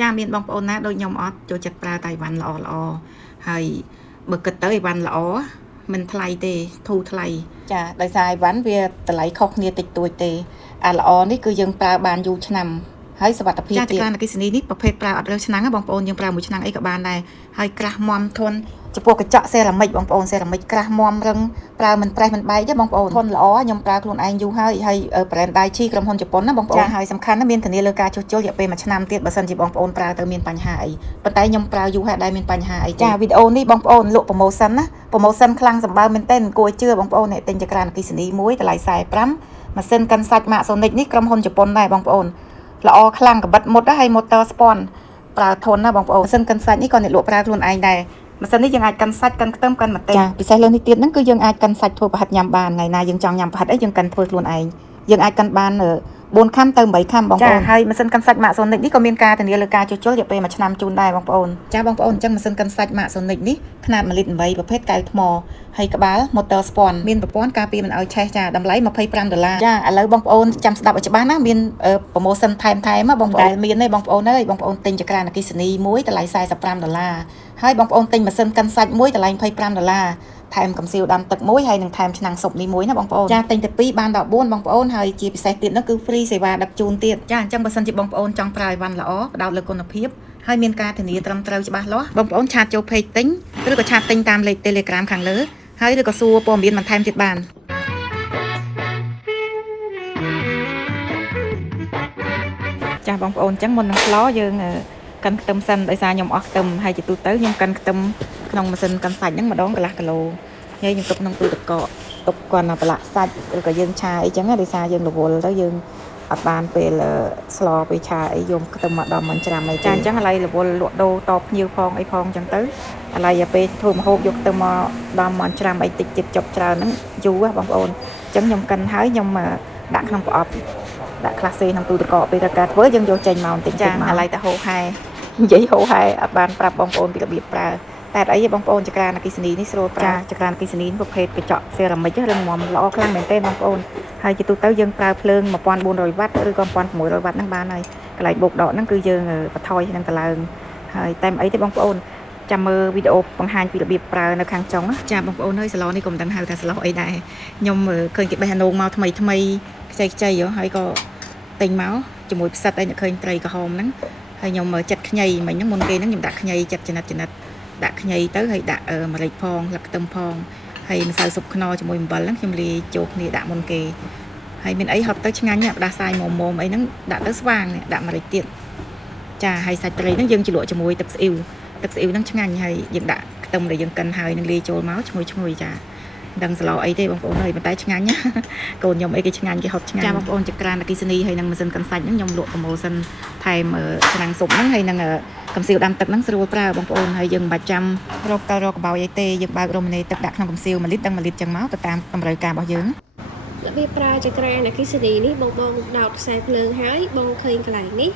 ចាមានបងប្អូនណាដូចខ្ញុំអត់ចូលចិត្តប្រើតែអីវ៉ាន់ល្អហើយបើគិតទៅអីវ៉ាន់ល្អមិនថ្លៃទេធូរថ្លៃចាដោយសារអីវ៉ាន់វាតម្លៃខុសគ្នាតិចតួចទេអាល្អនេះគឺយើងប្រើបានយូរឆ្នាំហើយសុវត្ថិភាពទៀតចាចក្រានអគ្គិសនីនេះប្រភេទប្រើអត់រើសឆ្នាំងបងប្អូនយើងប្រើមួយឆ្នាំងអីក៏បានដែរហើយក្រាស់មាំធន់ចំពោះកញ្ចក់សេរ៉ាមិចបងប្អូនសេរ៉ាមិចក្រាស់មាំរឹងប្រើមិនប្រេះមិនបែកទេបងប្អូនធន់ល្អខ្ញុំប្រើខ្លួនឯងយូរហើយbrand Daichi ក្រុមហ៊ុនជប៉ុនណាបងប្អូនចាហើយសំខាន់ណាមានធានាលើការជួសជុលរយៈពេល1ឆ្នាំទៀតបើសិនជាបងប្អូនប្រើទៅមានបញ្ហាអីប៉ុន្តែខ្ញុំប្រើយូរហើយដែរមានបញ្ហាអីចាវីដេអូនេះបងប្អូនលក់ promotion ណា promotion ខ្លាំងសម្បើមែនទែនគួរជឿបងប្អូនអ្នកទិញចក្រានអគ្គិសនីមួយតម្លៃ45ម៉ាស៊ីនកាន់សាច់ Maxonic នេះក្រុមហ៊ុនជប៉ុនដែរបងប្អូនល្អខ្លាំងកបិតមុតហើយ motor spon ប្រើធន់ណាបងប្អូនម៉ាស៊ីនកាន់សាច់នេះក៏អ្នកលក់ប្រើខ្លួនឯងដែរម៉ាស៊ីននេះយើងអាចកាន់សាច់កាន់ខ្ទឹមកាន់ម្ទេសចាពិសេសលើនេះទៀតហ្នឹងគឺយើងអាចកាន់សាច់ធ្វើប្រហិតញ៉ាំបានថ្ងៃណាយើងចង់ញ៉ាំប្រហិតអីយើងកាន់ធ្វើខ្លួនឯងយើងអាចកាន់បាន4ខាំទៅ8ខាំបងប្អូនហើយម៉ាស៊ីនកាន់សាច់ Maxonic នេះក៏មានការធានាលើការជួសជុលរយៈពេល1ឆ្នាំជូនដែរបងប្អូនចាបងប្អូនអញ្ចឹងម៉ាស៊ីនកាន់សាច់ Maxonic នេះຂະຫນាត1លីត្រ8ប្រភេទកែវថ្មហើយក្បាល motor spon មានប្រព័ន្ធការពារមិនឲ្យឆេះចាតម្លៃ$25ចាឥឡូវបងប្អូនចាំស្ដាប់ឲ្យច្បាស់ណាមាន promotion ថែមបងប្អូនដែលមានទេបងប្អូនអើយបងប្អូនទិញចក្រានអគ្គិសនីមួយតម្លៃ$45ហើយបងប្អូនទិញម៉ាស៊ីនកាន់សាច់មួយតម្លៃ$25ថែមកំសៀវដាំទឹកមួយហើយនឹងថែមឆ្នាំងស៊ុបនេះមួយណាបងប្អូនចាទិញតែ2បាន14បងប្អូនហើយជាពិសេសទៀតនោះគឺ free សេវាដឹកជូនទៀតចាអញ្ចឹងបើសិនជាបងប្អូនចង់ប្រើអីវ៉ាន់ល្អផ្ដោតលើគុណភាពហើយមានការធានាត្រឹមត្រូវច្បាស់លាស់បងប្អូនឆាតចូល page ទិញឬក៏ឆាតទិញតាមលេខ Telegram ខាងលើហើយឬក៏សួរព័ត៌មានបន្ថែមទៀតបានចាបងប្អូនអញ្ចឹងមុននឹងស្លយើងកាន់ខ្ទឹមសិនដោយសារខ្ញុំអស់ខ្ទឹមហើយជាទូទៅខ្ញុំកាន់ខ្ទឹមក្នុងម៉ាស៊ីនកាន់សាច់ហ្នឹងម្ដងកន្លះគីឡូហើយខ្ញុំទុកក្នុងទូទឹកកកទុកគាត់ប្រឡាក់សាច់ឬក៏យើងឆាអីចឹងដោយសារយើងរវល់ទៅយើងអត់បានពេលស្លពេលឆាអីយកខ្ទឹមមកដល់មិនច្រាំអីចាអញ្ចឹងឥឡូវរវល់លក់ដូរតភ្ញៀវផងអីផងអញ្ចឹងទៅឥឡូវពេលធ្វើម្ហូបយកខ្ទឹមមកដល់មិនច្រាំអីតិចទៀតចប់ច្រើនហ្នឹងយូរបងប្អូនអញ្ចឹងខ្ញុំកិនហើយខ្ញុំដាក់ក្នុងប្រអប់ដាក់ខ្លះសេក្នុងទូទឹកកកពេលត្រូវការធ្វើយើងយកចេញមកបន្តិចចាឥឡូវទៅហូរហែនិយាយហូរហែអត់បានប្រាប់បងប្អូនពីរបៀបប្រើតែអត់អីទេបងប្អូនចក្រានអគ្គិសនីនេះស្រួលប្រើចក្រានអគ្គិសនីប្រភេទកញ្ចក់សេរ៉ាមិចរឹងមាំល្អខ្លាំងមែនទេបងប្អូនហើយជាទូទៅយើងប្រើភ្លើង1400វ៉ាត់ឬក៏1600វ៉ាត់ហ្នឹងបានហើយកន្លែងបូកដកហ្នឹងគឺយើងបន្ថយនឹងតឡើងហើយតែមិនអីទេបងប្អូនចាំមើលវីដេអូបង្ហាញពីរបៀបប្រើនៅខាងចុងចាបងប្អូនហើយស្លនេះក៏មិនដឹងហៅថាស្លអីដែរខ្ញុំឃើញគេបេះអានោងមកថ្មីខ្ចីហើយក៏ទិញមកជាមួយផ្សិតអីអ្នកឃើញត្រីក្រហមហ្នឹងហើយខ្ញុំចិត្តខ្ញីមិញហ្នឹងមុនគេហ្នឹងខ្ញុំដាក់ខ្ញីចិត្តចំណិតដាក់ខ្ញីទៅហើយដាក់ម្រេចផងស្លឹកខ្ទឹមផងហើយម្សៅស៊ុបខ្នុរជាមួយអំបិលហ្នឹងខ្ញុំលាយចូលគ្នាដាក់មុនគេហើយមានអីហត់ទៅឆ្ងាញ់ណាស់ផ្ដាសាយមុំអីហ្នឹងដាក់ទៅស្វាងដាក់ម្រេចទៀតចាហើយសាច់ត្រីហ្នឹងយើងជ្រលក់ជាមួយទឹកស្អ៊ីវហ្នឹងឆ្ងាញ់ហើយយើងដាក់ខ្ទឹមដែលយើងកិនហើយនឹងលាយចូលមកឈ្ងុយចាដឹងស្លោអីទេបងប្អូនអើយប៉ុន្តែឆ្ងាញ់ណាកូនខ្ញុំអីគេឆ្ងាញ់គេហត់ឆ្ងាញ់ចាបងប្អូនចក្រានអគ្គិសនីហើយនឹងម៉ាស៊ីនកាន់សាច់ហ្នឹងខ្ញុំលក់ promotion ថែមឆ្នាំងស៊ុបហ្នឹងហើយនឹងកំសៀវដាំទឹកហ្នឹងស្រួលប្រើបងប្អូនហើយយើងមិនបាច់ចាំរកកបោយអីទេយើងបើករមណីទឹកដាក់ក្នុងកំសៀវ1លីត្រចឹងមកទៅតាមតម្រូវការរបស់យើងរបៀបប្រើចក្រានអគ្គិសនីនេះបងដោតខ្សែភ្លើងហើយបងឃើញកន្លែងនេះ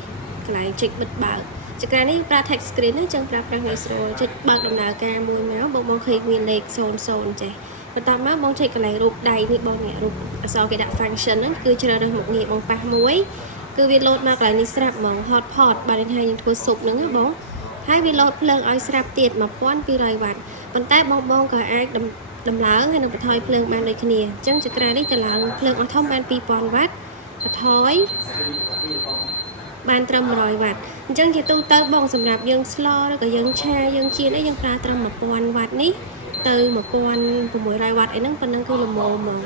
កន្លែងចុចបិទបើកចក្រាននេះប្រើ touch screen ហ្នឹងចឹងប្រើប្រាស់ងាយស្រួលចុចបើកដំណើរការមួយមកបងឃើញមានលេខ00ចេះបន្ទាប់មកបងចុចកន្លែងរូបដៃនេះបងនេះរូបអក្សរគេដាក់ function ហ្នឹងគឺជ្រើសរើសមុខងារបងប៉ះមួយគឺវាលោតមកកន្លែងនេះស្រាប់ហ្មង hotpot បាទនេះហើយយើងធ្វើស៊ុបហ្នឹងណាបងហើយវាលោតភ្លើងឲ្យស្រាប់ទៀត1200វ៉ាត់ប៉ុន្តែបងក៏អាចដំឡើងហើយនឹងបន្ថយភ្លើងបានដូចគ្នាអញ្ចឹងចក្រាននេះតម្លើងភ្លើងអស់ធំបាន2000វ៉ាត់បន្ថយបានត្រឹម100វ៉ាត់អញ្ចឹងជាទូទៅបងសម្រាប់យើងស្លឬក៏យើងឆាយើងចៀនអីយើងប្រើត្រឹម1000វ៉ាត់នេះទៅ1600វ៉ាត់អីហ្នឹងប៉ុណ្ណឹងគឺល្មមហ្មង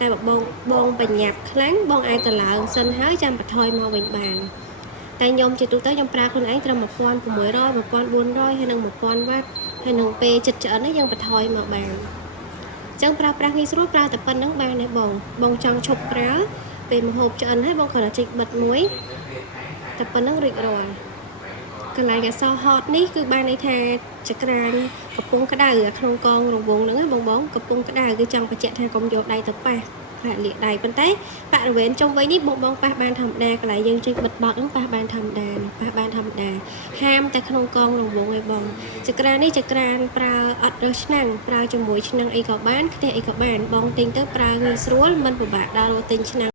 តែបងបញ្ញាប់ខ្លាំងបងអាចតម្លើងសិនហើយចាំបន្ថយមកវិញបានតែខ្ញុំជាទូទៅខ្ញុំប្រើខ្លួនឯងត្រឹម1600 1400ហើយនឹង1000វ៉ាត់ហើយនឹងពេលចិត្តឆ្អិននេះយើងបន្ថយមកបានអញ្ចឹងប្រើប្រាស់ងាយស្រួលប្រើតែប៉ុណ្្នឹងបានទេបងចង់ឈប់ប្រើពេលម្ហូបឆ្អិនហើយបងគ្រាន់តែចុចបិទមួយតែប៉ុណ្្នឹងរួចរាល់កន្លែងអក្សរ hot នេះគឺបានន័យថាចក្រានកំពុងក្តៅក្នុងកងរង្វង់ហ្នឹងណាបងកំពុងក្តៅគឺចង់បញ្ជាក់ថាកុំយកដៃទៅប៉ះលាក់ដៃប៉ុន្តែបរិវេណជុំវិញនេះបងប៉ះបានធម្មតាកន្លែងយើងចុចបិទបត់ហ្នឹងប៉ះបានធម្មតាហាមតែក្នុងកងរង្វង់ឯងបងចក្រាននេះចក្រានប្រើអត់រើសឆ្នាំងប្រើជាមួយឆ្នាំងអីក៏បានខ្ទះអីក៏បានបងទិញទៅប្រើងាយស្រួលមិនពិបាកដល់ទិញឆ្នាំង